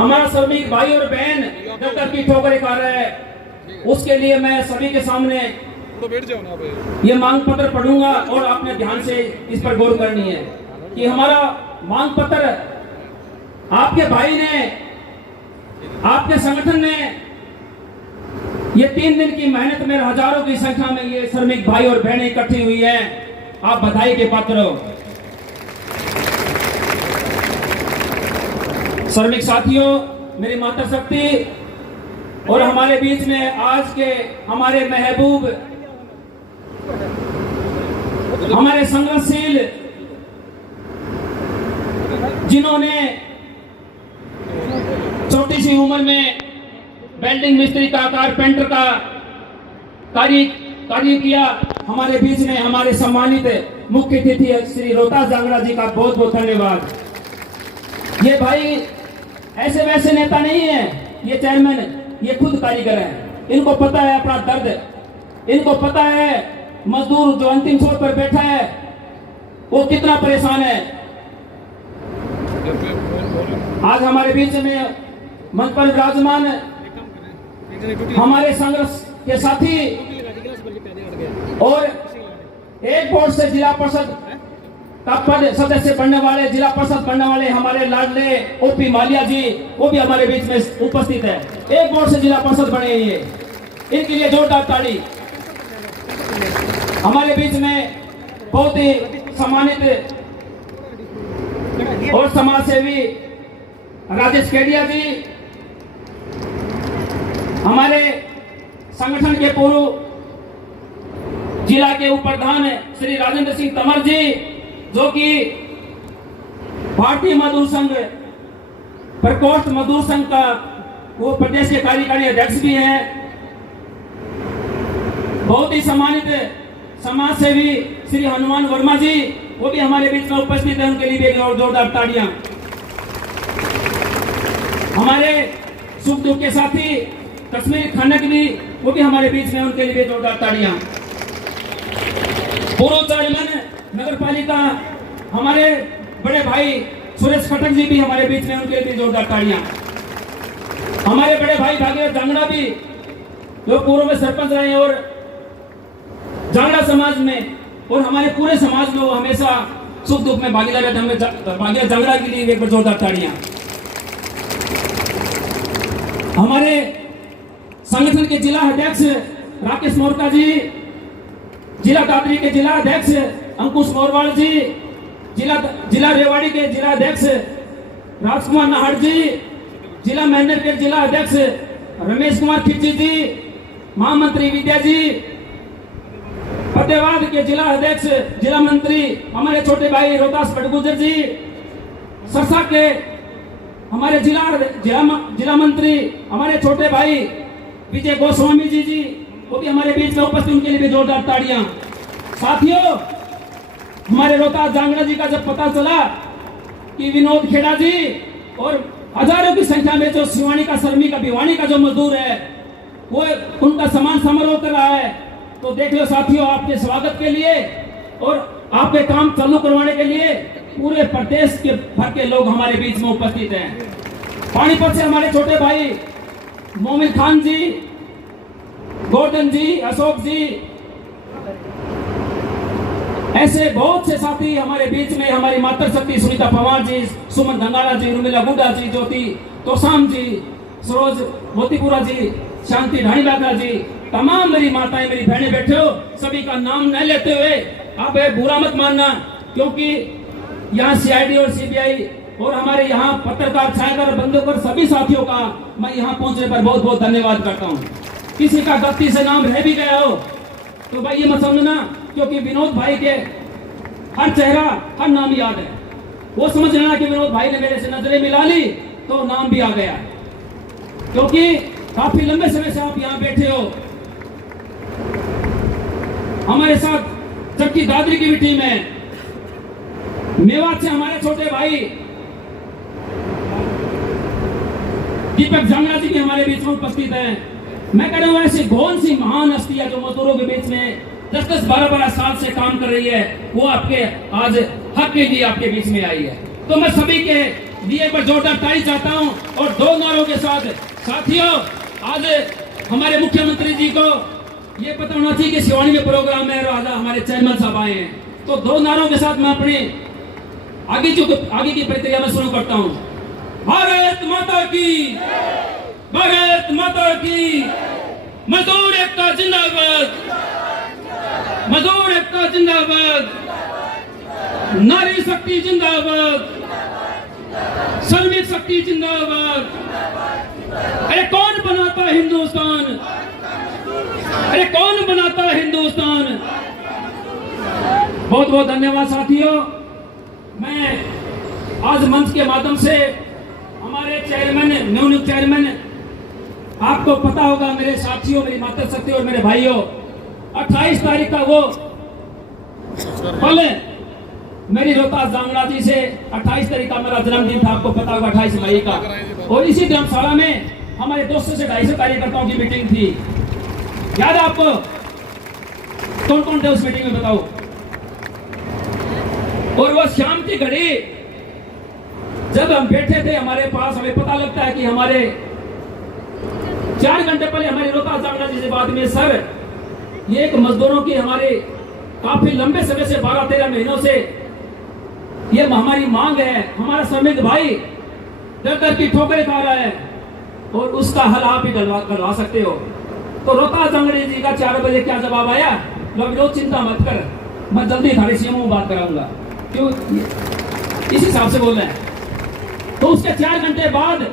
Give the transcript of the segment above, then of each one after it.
हमारा श्रमिक भाई और बहन जब तक की ठोकरें खा रहा है, उसके लिए मैं सभी के सामने ये मांग पत्र पढ़ूंगा और आपने ध्यान से इस पर गौर करनी है कि हमारा मांग पत्र आपके भाई ने, आपके संगठन ने ये 3 दिन की मेहनत में हजारों की संख्या में ये श्रमिक भाई और बहनें इकट्ठी हुई हैं। आप बधाई के पात्र हो। श्रमिक साथियों, मेरी मातृशक्ति और हमारे बीच में आज के हमारे महबूब, हमारे संघर्षशील, जिन्होंने छोटी सी उम्र में वेल्डिंग मिस्त्री का, कारपेंटर का कार्य किया, हमारे बीच में हमारे सम्मानित मुख्य अतिथि श्री रोहतास जांगड़ा जी का बहुत बहुत धन्यवाद। ये भाई ऐसे वैसे नेता नहीं है, ये चेयरमैन, ये खुद कारीगर हैं। इनको पता है अपना दर्द, इनको पता है मजदूर जो अंतिम छोर पर बैठा है वो कितना परेशान है। आज हमारे बीच में मंच पर विराजमान हमारे संघर्ष के साथी और एक बोर्ड से जिला परिषद का पद सदस्य बनने वाले, जिला परिषद बनने वाले हमारे लाडले ओपी मालिया जी, वो भी हमारे बीच में उपस्थित है। एक बोर्ड से जिला परिषद बने ये, इनके लिए जोरदार ताली। हमारे बीच में बहुत ही सम्मानित और समाज सेवी राजेश केडिया जी, हमारे संगठन के पूर्व जिला के उप प्रधान श्री राजेंद्र सिंह तंवर जी, जो कि भारतीय मजदूर संघ, प्रकोष्ठ मजदूर संघ का वो प्रदेश के कार्यकारी अध्यक्ष भी हैं। बहुत ही सम्मानित समाज सेवी श्री हनुमान वर्मा जी, वो भी हमारे बीच में उपस्थित है, उनके लिए भी जोरदार तालियां। हमारे सुख दुख के साथी कश्मीर खनक भी, वो भी हमारे बीच में, उनके लिए भी जोरदार तालियां। पूर्व चेयरमैन नगर पालिका हमारे बड़े भाई सुरेश खटक जी भी हमारे बीच में, उनके लिए भी जोरदार तालियां। हमारे बड़े भाई भागीरथ जांगड़ा भी, जो पूर्व में सरपंच रहे और जांगड़ा समाज में और हमारे पूरे समाज में वो हमेशा सुख दुख में भागीदार रहते। हमें भागीरथ जांगड़ा के लिए एक बार जोरदार तालियां। हमारे संगठन के जिला अध्यक्ष राकेश मोरका जी, जिला दादरी के जिला अध्यक्ष अंकुश मोरवाल जी, जिला रेवाड़ी के जिला अध्यक्ष राजकुमार नाहर जी, जिला मैनेजर के जिला अध्यक्ष रमेश कुमार खिच्ची जी, महामंत्री विद्या जी, फतेहाबाद के जिला अध्यक्ष जिला मंत्री हमारे छोटे भाई रोहतास बड़गुजर जी, सरसा के हमारे जिला मंत्री हमारे छोटे भाई विजय गोस्वामी जी, वो भी हमारे बीच में उपस्थित, उनके लिए भी जोरदार ताड़ियां। साथियों, हमारे रोहतास जांगड़ा जी का जब पता चला कि विनोद खेड़ा जी और हजारों की संख्या में जो सिवानी का, सरमी का, भिवानी का जो मजदूर है वो उनका सम्मान समारोह कर रहा है, तो देख लो साथियों, आपके स्वागत के लिए और आपके काम चालू करवाने के लिए पूरे प्रदेश के भर के लोग हमारे बीच में उपस्थित हैं। पानीपत से हमारे छोटे भाई मोमिन खान जी, गोवर्धन जी, अशोक जी, ऐसे बहुत से साथी हमारे बीच में, हमारी मातृशक्ति सुनीता पवार जी, सुमन धंगाड़ा जी, उर्मिला गुड्डा जी, ज्योति तोसाम जी, सरोज मोतीपुरा जी, शांति ढाणीबागा जी, तमाम मेरी माताएं, मेरी बहनें बैठे हो, सभी का नाम न लेते हुए आप बुरा मत मानना, क्योंकि यहाँ सीआईडी और सीबीआई और हमारे यहाँ पत्रकार, छायाकार, बंधुकर सभी साथियों का मैं यहाँ पहुंचने पर बहुत बहुत धन्यवाद करता हूँ। किसी का गलती से नाम रह भी गया हो तो भाई ये मत समझना, क्योंकि विनोद भाई के हर चेहरा, हर नाम याद है। वो समझ लेना कि विनोद भाई ने मेरे से नजरें मिला ली तो नाम भी आ गया, क्योंकि काफी लंबे समय से आप यहाँ बैठे हो। हमारे साथ चक्की दादरी की भी टीम है, मेवात से हमारे छोटे भाई दीपक जांगड़ा जी भी हमारे बीच में उपस्थित हैं। मैं कह रहा हूँ ऐसी कौन सी महान हस्तियां जो मजदूरों के बीच में 10-10, 12-12 साल से काम कर रही है, वो आपके आज हक के लिए आपके बीच में आई है। तो मैं सभी के लिए पर जोरदार ताली चाहता हूं और दो नारों के साथ। साथियों, आज हमारे मुख्यमंत्री जी को ये पता होना चाहिए कि सिवानी में प्रोग्राम है और आज हमारे चेयरमैन साहब आए हैं, तो दो नारों के साथ मैं अपनी आगे की प्रक्रिया में शुरू करता हूं। भारत माता की, भारत माता की, मजदूर एकता जिंदाबाद, मजदूर एकता जिंदाबाद, नारी शक्ति जिंदाबाद, श्रमिक शक्ति जिंदाबाद। अरे कौन बनाता है हिंदुस्तान, अरे कौन बनाता है हिंदुस्तान। बहुत बहुत धन्यवाद साथियों। मैं आज मंच के माध्यम से हमारे चेयरमैन, नवनियुक्त चेयरमैन, आपको पता होगा मेरे साथियों, मेरी मातृशक्ति और मेरे भाइयों, 28 तारीख का वो पल मेरी रोहतास जांगड़ा जी से 28 तारीख का मेरा जन्मदिन था, आपको पता होगा 28 मई का। और इसी धर्मशाला में हमारे 200 से 250 कार्यकर्ताओं की मीटिंग थी। याद है आपको? कौन कौन थे उस मीटिंग में बताओ? और वो शाम की घड़ी जब हम बैठे थे हमारे पास, हमें पता लगता है कि हमारे 4 घंटे पहले हमारी रोहतास जांगड़ा जी से बात में, सर ये एक मजदूरों की हमारे काफी लंबे समय से 12-13 महीनों से ये हमारी मांग है, हमारा श्रमिक भाई दर दर की ठोकरें खा रहा है और उसका हल आप ही करवा सकते हो। तो रोहतास जांगड़ा जी का 4 बजे क्या जवाब आया? विरोध चिंता मत कर, मैं जल्दी थाने सीएम में बात कराऊंगा। क्यों इस हिसाब से बोल रहे हैं? तो उसके 4 घंटे बाद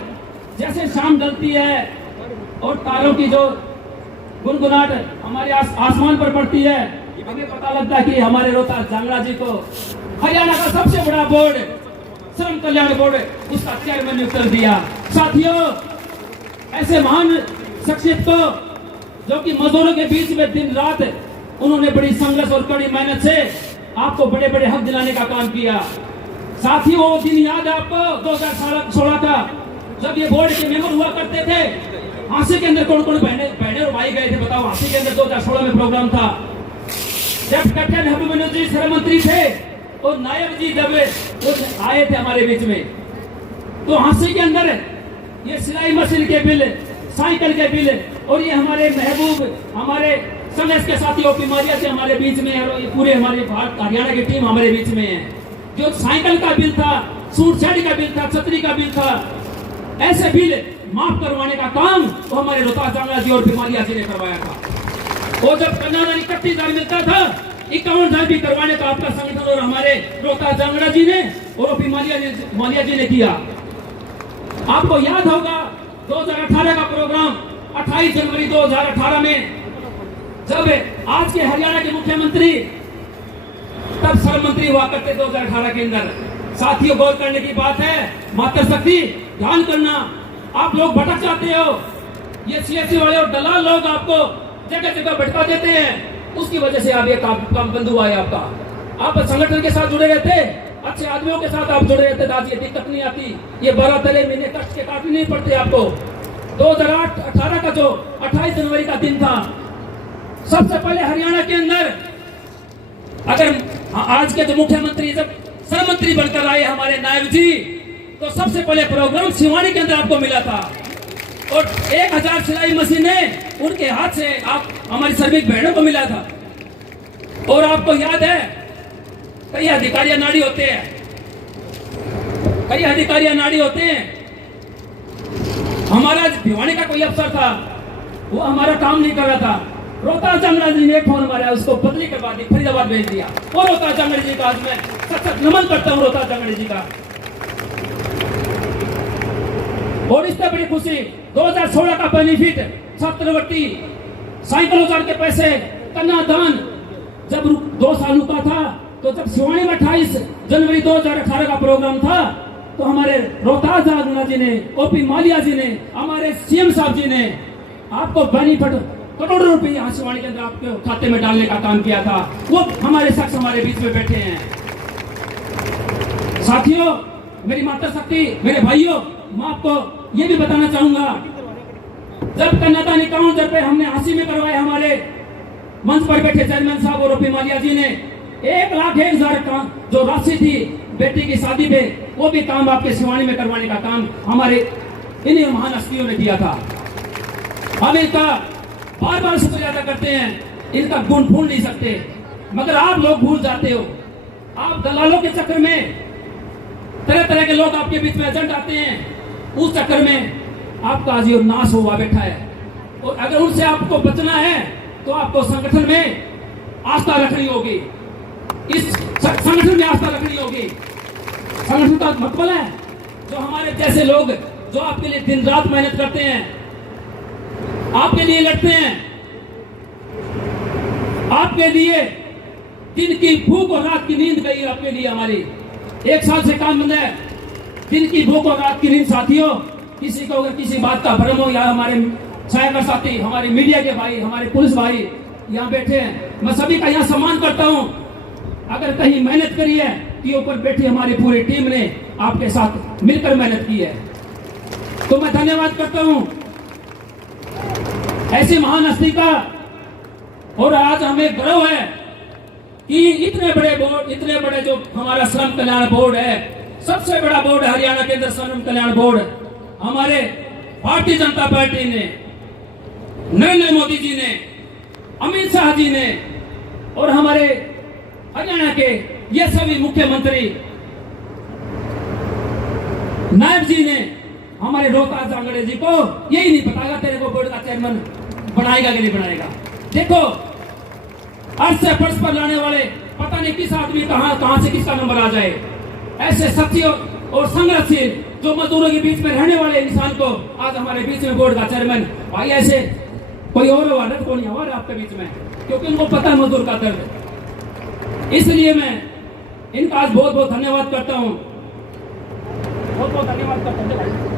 जैसे शाम ढलती है और तारों की जो गुनगुनाहट हमारे आसमान पर पड़ती है, हमें पता लगता है कि हमारे रोहतास जांगड़ा जी को हरियाणा का सबसे बड़ा बोर्ड, श्रम कल्याण बोर्ड, उसका चेयरमैन नियुक्त कर दिया। साथियों, ऐसे महान शख्सियत को जो कि मजदूरों के बीच में दिन रात उन्होंने बड़ी संघर्ष और कड़ी मेहनत से आपको बड़े बड़े हक दिलाने का काम किया। साथियों, वो दिन याद है आपको 2016 का, जब ये बोर्ड के मेंबर हुआ करते थे, हांसी के अंदर कौन कौन बहने और भाई गए थे बताओ? हांसी के अंदर 2016 में प्रोग्राम था, जब कैप्टन हबीबुल्लाह जी श्रम मंत्री थे और नायब जी जब आए थे हमारे बीच में, तो हांसी के अंदर ये सिलाई मशीन के बिल, साइकिल के बिल, और ये हमारे महबूब, हमारे संघर्ष के साथी ओपी मारिया से हमारे बीच में है, और ये पूरे हमारे भारत हरियाणा की टीम हमारे बीच में है। जो साइकिल का बिल था, सूट साड़ी का बिल था, छतरी का बिल था, ऐसे बिल माफ करवाने का काम तो हमारे रोहतास जांगड़ा जी और भिमालिया जी ने करवाया था। और जब कन्यादान 31,000 मिलता था, 51,000 भी करवाने का आपका संगठन और हमारे रोहतास जांगड़ा जी ने और भिमालिया जी ने किया। आपको याद होगा 2018 का प्रोग्राम, 28 जनवरी 2018 में जब आज के हरियाणा के मुख्यमंत्री तब श्रम मंत्री हुआ करते 2018 के अंदर। साथियों, गौर करने की बात है, मातृशक्ति ध्यान करना, आप लोग भटक जाते हो, ये सीएससी वाले और दलाल लोग आपको जगह जगह भटका देते हैं, उसकी वजह से आप ये काम बंद हुआ है आपका। आप संगठन के साथ जुड़े रहते, अच्छे आदमियों के साथ आप जुड़े रहते, आज ये दिक्कत नहीं आती, ये 12 तले महीने कष्ट के काटने नहीं पड़ते आपको। 2018 का जो 28 जनवरी का दिन था, सबसे पहले हरियाणा के अंदर, अगर आज के जो मुख्यमंत्री जब श्रम मंत्री बनकर आए हमारे नायब जी, तो सबसे पहले प्रोग्राम सिवानी के अंदर आपको मिला था, और 1000 सिलाई मशीनें उनके हाथ से आप हमारी श्रमिक बहनों को मिला था। और आपको याद है, कई अधिकारियां नाड़ी होते हैं, कई अधिकारियां नाड़ी होते हैं। हमारा भिवानी का कोई अफसर था, वो हमारा काम नहीं कर रहा था, रोहतास जांगड़ा जी ने एक फोन मारा, उसको बदली करवा दी, फरीदाबाद भेज दिया। और रोहतास जांगड़ा जी का आज मैं सख्त नमन करता हूँ रोहतास जांगड़ा जी का। और इससे बड़ी खुशी 2016 का बेनिफिट, छात्रवृत्ति, साइकिल औजार के पैसे, कन्यादान, जब 2 साल रुका था, तो जब सिवानी में 28 जनवरी 2018 का प्रोग्राम था, तो हमारे रोहतास जांगड़ा जी ने, ओपी मालिया जी ने, हमारे सीएम साहब जी ने आपको बेनिफिट करोड़ों रुपए यहाँ सिवानी के अंदर आपके खाते में डालने का काम किया था। वो हमारे शख्स हमारे बीच में बैठे हैं। साथियों, मेरी मातृशक्ति, मेरे भाइयों, मैं आपको ये भी बताना चाहूंगा, जब कन्यादान 51,000 रुपए हमने हांसी में करवाए, हमारे मंच पर बैठे चेयरमैन साहब और ओपी मालिया जी ने 1,01,000 का जो राशि थी बेटी की शादी पे वो भी काम आपके सिवानी में करवाने का काम हमारे इन्हीं महान हस्तियों ने किया था। हम इनका बार बार शुक्रिया अदा करते हैं, इनका गुण भूल नहीं सकते, मगर आप लोग भूल जाते हो। आप दलालों के चक्कर में तरह तरह के लोग आपके बीच में एजेंट आते हैं, उस चक्कर में आपका आज ये नाश हुआ बैठा है। और अगर उनसे आपको बचना है तो आपको संगठन में आस्था रखनी होगी, इस संगठन में आस्था रखनी होगी। संगठन का मतलब है जो हमारे जैसे लोग जो आपके लिए दिन रात मेहनत करते हैं, आपके लिए लड़ते हैं, आपके लिए दिन की भूख और रात की नींद गई आपके लिए। हमारी 1 साल से काम बंद है, दिन की भूख और रात की नींद। साथियों, किसी को अगर किसी बात का भ्रम हो, या हमारे छायाकर साथी, हमारे मीडिया के भाई, हमारे पुलिस भाई यहाँ बैठे हैं, मैं सभी का यहाँ सम्मान करता हूँ। अगर कहीं मेहनत करी है तो ऊपर बैठी हमारी पूरी टीम ने आपके साथ मिलकर मेहनत की है, तो मैं धन्यवाद करता हूँ ऐसी महान हस्ती का। और आज हमें गर्व है कि इतने बड़े जो हमारा श्रम कल्याण बोर्ड है, सबसे बड़ा बोर्ड है हरियाणा केंद्र श्रम कल्याण बोर्ड, हमारे भारतीय जनता पार्टी ने, नरेंद्र मोदी जी ने, अमित शाह जी ने और हमारे हरियाणा के ये सभी मुख्यमंत्री, नायब जी ने हमारे रोहतास जांगड़े जी को यही नहीं बताया तेरे को बोर्ड का चेयरमैन बनाएगा कि नहीं बनाएगा। देखो, अर्थ से फर्श पर लाने वाले पता नहीं किस आदमी कहां से किसका नंबर आ जाए। ऐसे सच्चे और संघर्षशील जो मजदूरों के बीच में रहने वाले इंसान को आज हमारे बीच में बोर्ड का चेयरमैन, भाई ऐसे कोई और वारत को नहीं हमारे आपके बीच में, क्योंकि उनको पता है मजदूर का दर्द। इसलिए मैं इनका आज बहुत बहुत धन्यवाद करता हूँ, बहुत बहुत धन्यवाद करता हूँ।